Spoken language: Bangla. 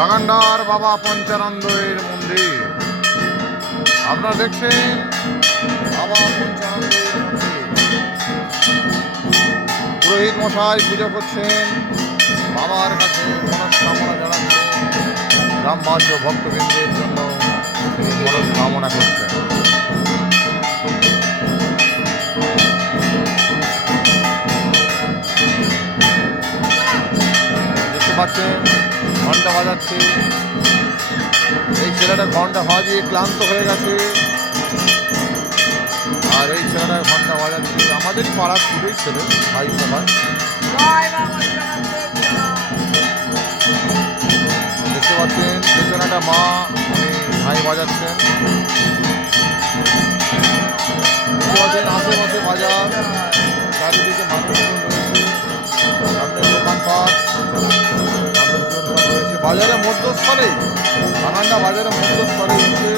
বাগানদার বাবা পঞ্চানন্দের মন্দির আপনারা দেখছেন। বাবা পঞ্চানন্দের মন্দির, পুরোহিত মশাই পুজো করছেন, বাবার কাছে মনস্কামনা জানাচ্ছেন, গ্রামবাসী ও ভক্তবৃন্দের জন্য তিনি মনস্কামনা করছেন। দেখতে পাচ্ছেন ঘন্টা বাজাচ্ছে, এই ছেলেটা ঘন্টা বাজিয়ে ক্লান্ত হয়ে গেছে, আর এই ছেলেটা ঘন্টা বাজাচ্ছে আমাদেরই পাড়ার খুবই ছেলে ভাই সবাই। দেখতে পাচ্ছেন পেছনে একটা মা, উনি ভাই বাজাচ্ছেন। আশেপাশে বাজার, চারিদিকে মানুষজন রয়েছে, সামনে দোকানপাট মানুষজন রয়েছে। বাজারের মধ্যস্থলে, বাগানটা বাজারের মধ্যস্থলে হচ্ছে